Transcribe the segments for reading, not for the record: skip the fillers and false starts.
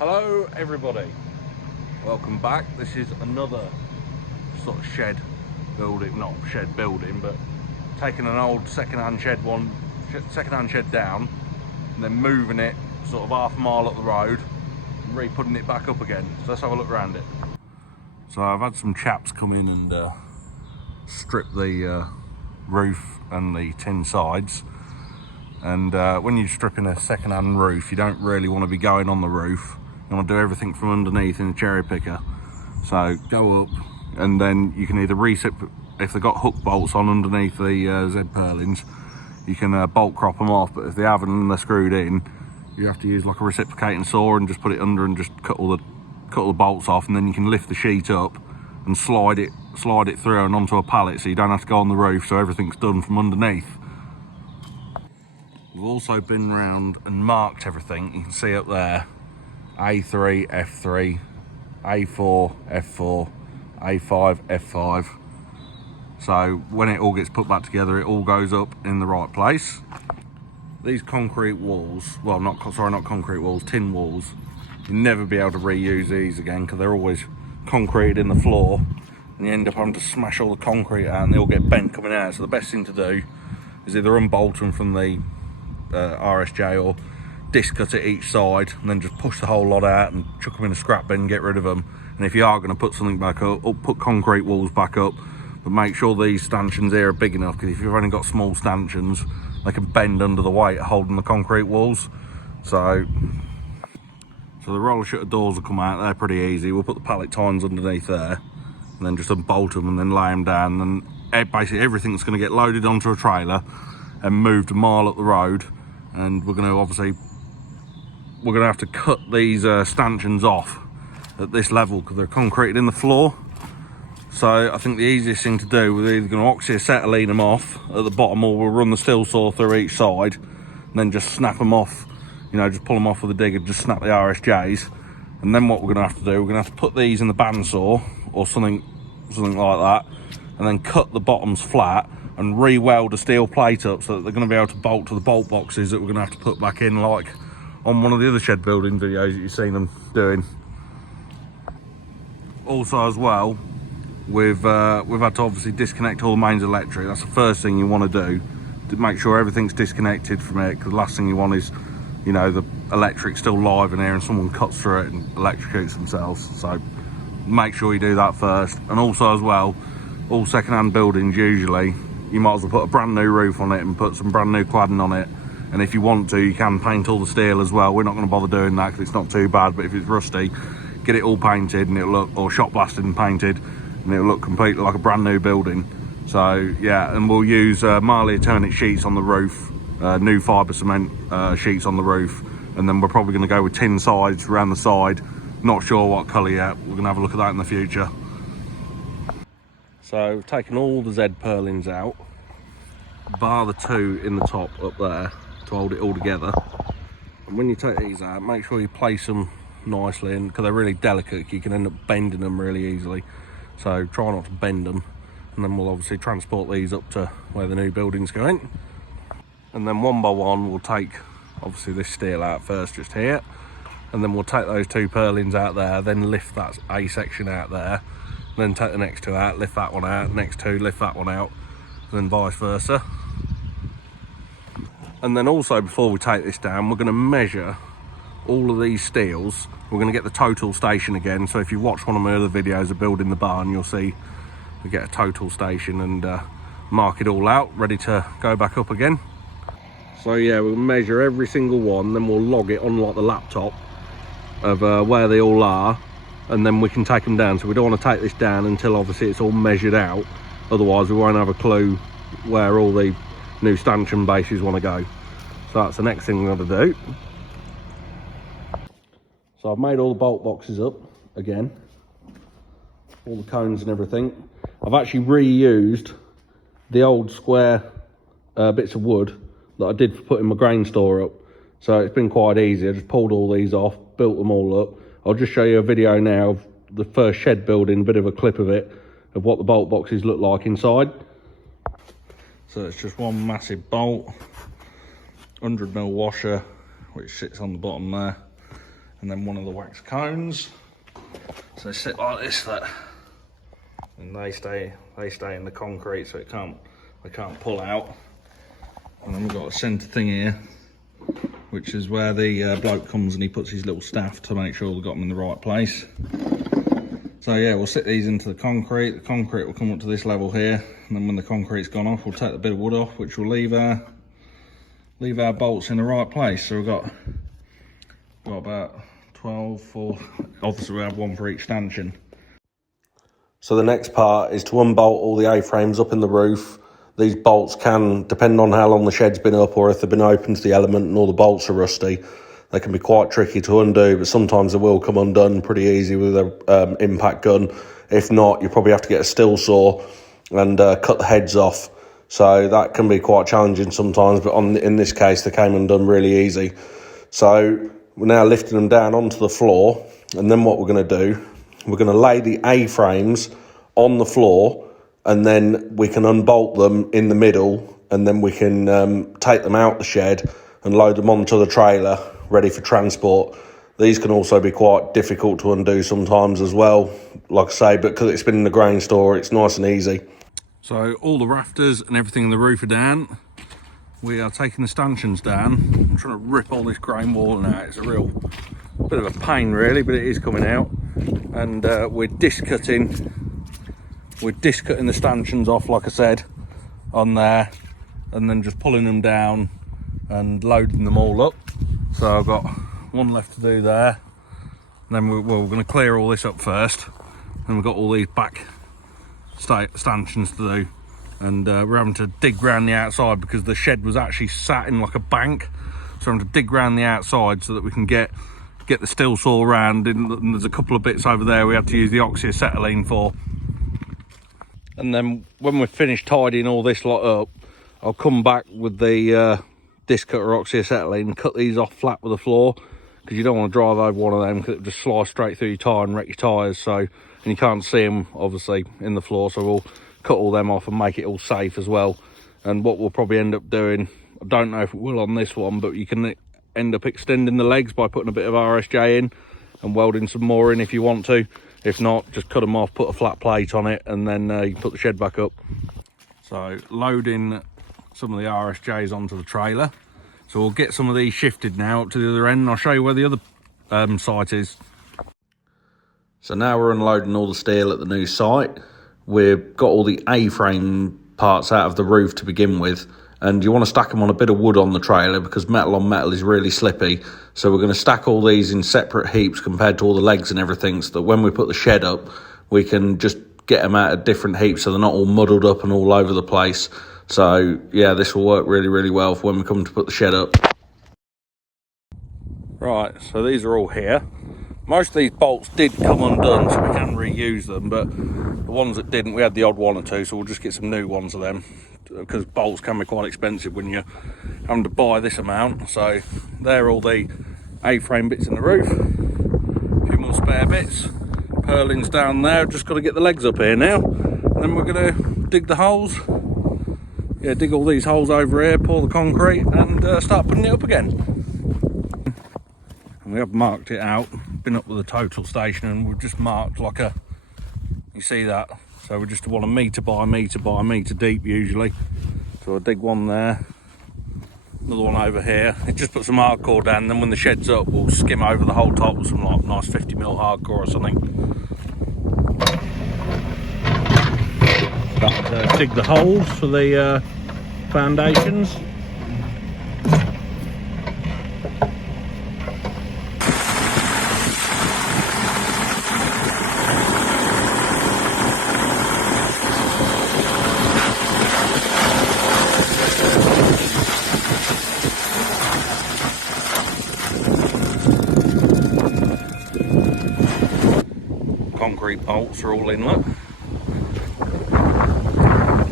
Hello everybody, welcome back. This is another sort of shed building, not shed building, but taking an old second-hand shed down and then moving it sort of half a mile up the road and re-putting it back up again. So let's have a look around it. So I've had some chaps come in and strip the roof and the tin sides. And when you're stripping a second-hand roof, you don't really want to be going on the roof. You want to do everything from underneath in a cherry picker. So go up, and then you can either reset, if they've got hook bolts on underneath the Z purlins, you can bolt crop them off. But if they haven't and they're screwed in, you have to use like a reciprocating saw and just put it under and just cut all the bolts off, and then you can lift the sheet up and slide it through and onto a pallet, so you don't have to go on the roof. So everything's done from underneath. We've also been round and marked everything. You can see up there, A3, F3, A4, F4, A5, F5. So when it all gets put back together, it all goes up in the right place. These concrete walls, well, not concrete walls, tin walls, you'll never be able to reuse these again because they're always concreted in the floor, and you end up having to smash all the concrete out and they all get bent coming out. So the best thing to do is either unbolt them from the RSJ or disc cut it each side and then just push the whole lot out and chuck them in a scrap bin and get rid of them. And if you are going to put something back up, or put concrete walls back up, but make sure these stanchions here are big enough, because if you've only got small stanchions, they can bend under the weight of holding the concrete walls. So the roller shutter doors will come out. They're pretty easy. We'll put the pallet tines underneath there and then just unbolt them and then lay them down, and basically everything's going to get loaded onto a trailer and moved a mile up the road. And we're going to have to cut these stanchions off at this level because they're concreted in the floor. So I think the easiest thing to do, we're either going to oxyacetylene them off at the bottom, or we'll run the steel saw through each side and then just snap them off, just pull them off with a digger, just snap the RSJs. And then what we're going to have to do, we're going to have to put these in the bandsaw or something like that, and then cut the bottoms flat and re-weld a steel plate up so that they're going to be able to bolt to the bolt boxes that we're going to have to put back in, like on one of the other shed building videos that you've seen them doing. Also as well, we've had to obviously disconnect all the mains electric. That's the first thing you want to do, to make sure everything's disconnected from it, because the last thing you want is, the electric's still live in here and someone cuts through it and electrocutes themselves. So make sure you do that first. And also as well, all second-hand buildings, usually you might as well put a brand new roof on it and put some brand new cladding on it. And if you want to, you can paint all the steel as well. We're not going to bother doing that because it's not too bad, but if it's rusty, get it all painted and it'll look, or shot blasted and painted, and it'll look completely like a brand new building. So yeah, and we'll use Marley Eternit sheets on the roof, new fibre cement sheets on the roof, and then we're probably going to go with tin sides around the side. Not sure what colour yet. We're going to have a look at that in the future. So we've taken all the Z purlins out, bar the two in the top up there to hold it all together. And when you take these out, make sure you place them nicely, and because they're really delicate, you can end up bending them really easily. So try not to bend them, and then we'll obviously transport these up to where the new building's going. And then one by one, we'll take obviously this steel out first, just here, and then we'll take those two purlins out there, then lift that A section out there, then take the next two out, lift that one out, next two, lift that one out, and then vice versa. And then also, before we take this down, we're going to measure all of these steels. We're going to get the total station again. So if you watch one of my other videos of building the barn, you'll see we get a total station and mark it all out, ready to go back up again. So yeah, we'll measure every single one, then we'll log it on like the laptop of where they all are, and then we can take them down. So we don't want to take this down until obviously it's all measured out, otherwise we won't have a clue where all the new stanchion bases want to go. So that's the next thing we're going to do. So I've made all the bolt boxes up again, all the cones and everything. I've actually reused the old square bits of wood that I did for putting my grain store up. So it's been quite easy. I just pulled all these off, built them all up. I'll just show you a video now of the first shed building, a bit of a clip of it, of what the bolt boxes look like inside. So it's just one massive bolt, 100mm washer, which sits on the bottom there, and then one of the wax cones. So they sit like this, and they stay in the concrete, so they can't pull out. And then we've got a centre thing here, which is where the bloke comes and he puts his little staff to make sure we've got them in the right place. So yeah, we'll sit these into the concrete. The concrete will come up to this level here, and then when the concrete's gone off, we'll take the bit of wood off, which will leave our bolts in the right place. So we've got about 12 for, obviously we have one for each stanchion. So the next part is to unbolt all the A-frames up in the roof. These bolts can, depend on how long the shed's been up or if they've been open to the element and all the bolts are rusty, they can be quite tricky to undo, but sometimes they will come undone pretty easy with an impact gun. If not, you probably have to get a steel saw and cut the heads off. So that can be quite challenging sometimes, but in this case, they came undone really easy. So we're now lifting them down onto the floor, and then what we're going to do, we're going to lay the A-frames on the floor, and then we can unbolt them in the middle, and then we can take them out the shed and load them onto the trailer, ready for transport. These can also be quite difficult to undo sometimes as well, like I say, but because it's been in the grain store, it's nice and easy. So all the rafters and everything in the roof are down. We are taking the stanchions down. I'm trying to rip all this grain wall out. It's a real bit of a pain really, but it is coming out. And we're disc cutting the stanchions off, like I said, on there, and then just pulling them down and loading them all up. So I've got one left to do there, and then we're going to clear all this up first, and we've got all these back stanchions to do, and we're having to dig round the outside because the shed was actually sat in like a bank, so I'm having to dig round the outside so that we can get the steel saw around, and there's a couple of bits over there we had to use the oxyacetylene for. And then when we're finished tidying all this lot up, I'll come back with the disc cutter oxyacetylene and cut these off flat with the floor, because you don't want to drive over one of them because it'll just slice straight through your tyre and wreck your tyres. So, and you can't see them obviously in the floor, so we'll cut all them off and make it all safe as well. And what we'll probably end up doing, I don't know if it will on this one, but you can end up extending the legs by putting a bit of RSJ in and welding some more in if you want to. If not, just cut them off, put a flat plate on it, and then you can put the shed back up. So loading some of the RSJs onto the trailer. So we'll get some of these shifted now up to the other end, and I'll show you where the other site is. So now we're unloading all the steel at the new site. We've got all the A-frame parts out of the roof to begin with, and you want to stack them on a bit of wood on the trailer because metal on metal is really slippy. So we're going to stack all these in separate heaps compared to all the legs and everything, so that when we put the shed up, we can just get them out of different heaps so they're not all muddled up and all over the place. So yeah, this will work really, really well for when we come to put the shed up. Right, so these are all here. Most of these bolts did come undone, so we can reuse them, but the ones that didn't, we had the odd one or two, so we'll just get some new ones of them, because bolts can be quite expensive when you're having to buy this amount. So they're all the A-frame bits in the roof. A few more spare bits. Purlins down there, just got to get the legs up here now. And then we're going to dig the holes. Yeah, dig all these holes over here, pour the concrete, and start putting it up again. And we have marked it out, been up with the total station, and we've just marked like a, you see that? So we just want a metre by metre by metre deep usually. So I'll dig one there, another one over here. It just puts some hardcore down, then when the shed's up, we'll skim over the whole top with some like nice 50mm hardcore or something. Dig the holes for the foundations. Concrete bolts are all in, look.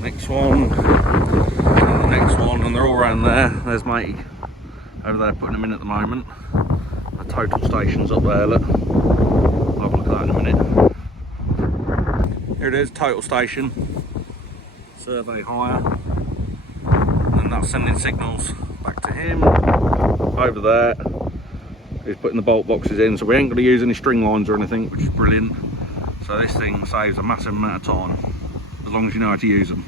Next one, and the next one, and they're all around there. There's matey over there putting them in at the moment. The total station's up there, look. I'll have a look at that in a minute. Here it is, total station. Survey higher. And then that's sending signals back to him, over there, is putting the bolt boxes in, so we ain't going to use any string lines or anything, which is brilliant. So this thing saves a massive amount of time, as long as you know how to use them.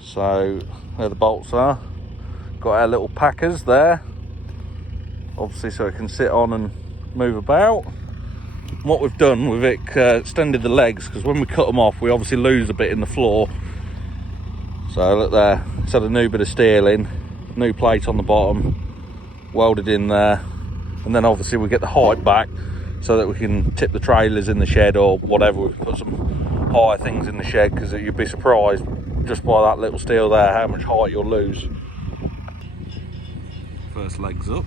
So there the bolts are. Got our little packers there, obviously so it can sit on and move about. And what we've done, we've extended the legs, because when we cut them off we obviously lose a bit in the floor. So look there, it's had a new bit of steel in, new plate on the bottom, welded in there, and then obviously we get the height back so that we can tip the trailers in the shed or whatever. We can put some higher things in the shed, because you'd be surprised just by that little steel there how much height you'll lose. First leg's up,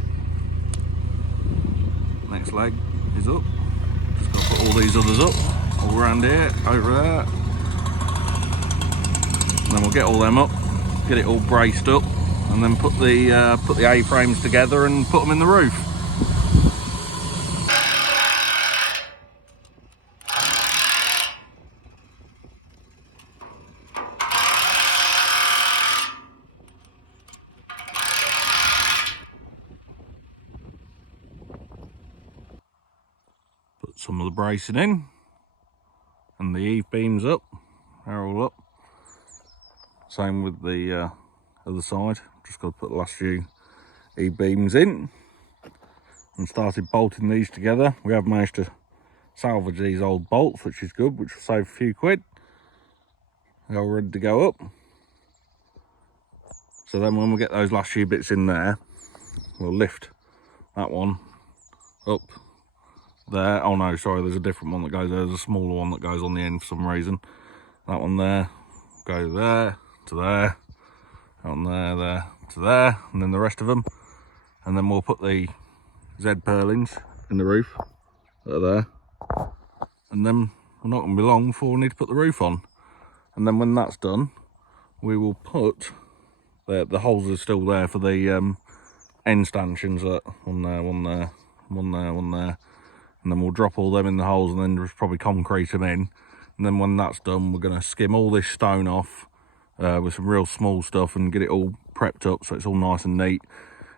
next leg is up. Just got to put all these others up, all around here, over there. And then we'll get all them up, get it all braced up, and then put the A-frames together and put them in the roof. Put some of the bracing in, and the eave beams up, they're all up. Same with the other side, just got to put the last few eave beams in and started bolting these together. We have managed to salvage these old bolts, which is good, which will save a few quid. They're all ready to go up. So then when we get those last few bits in there, we'll lift that one up there. Oh no, sorry, there's a different one that goes there. There's a smaller one that goes on the end for some reason. That one there, go there to there, on there to there, and then the rest of them. And then we'll put the Z purlins in the roof that are there. And then we're not going to be long before we need to put the roof on. And then when that's done, we will put the holes are still there for the end stanchions, one there, one there, one there, one there. And then we'll drop all them in the holes and then just probably concrete them in. And then when that's done, we're going to skim all this stone off with some real small stuff and get it all prepped up so it's all nice and neat.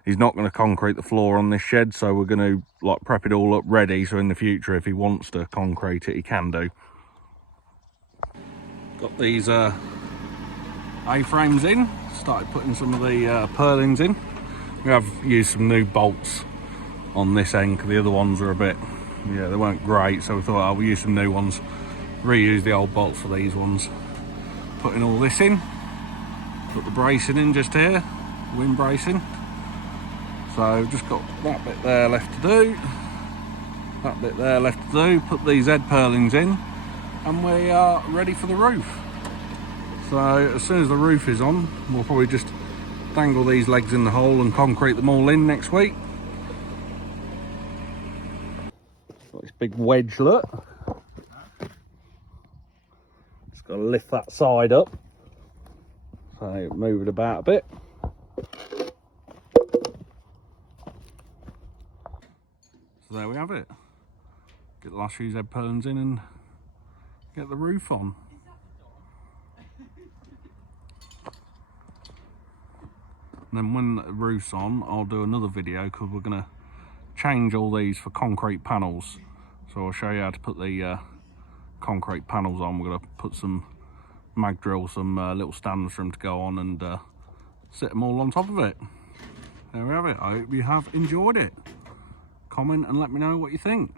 He's not going to concrete the floor on this shed, so we're going to like prep it all up ready, so in the future if he wants to concrete it, he can do. Got these A-frames in, started putting some of the purlins in. We have used some new bolts on this end, because the other ones are a bit, yeah, they weren't great, so we thought, oh, we'll use some new ones, reuse the old bolts for these ones. Putting all this in, put the bracing in just here, wind bracing. So just got that bit there left to do, that bit there left to do, put these Z purlins in, and we are ready for the roof. So as soon as the roof is on, we'll probably just dangle these legs in the hole and concrete them all in next week. Got this big wedge, look. Just got to lift that side up, so move it about a bit. So there we have it. Get the last few Z purlins in and get the roof on. And then when the roof's on, I'll do another video, because we're going to change all these for concrete panels. So I'll show you how to put the concrete panels on. We're going to put some mag drill, some little stands for them to go on, and sit them all on top of it. There we have it. I hope you have enjoyed it. Comment and let me know what you think.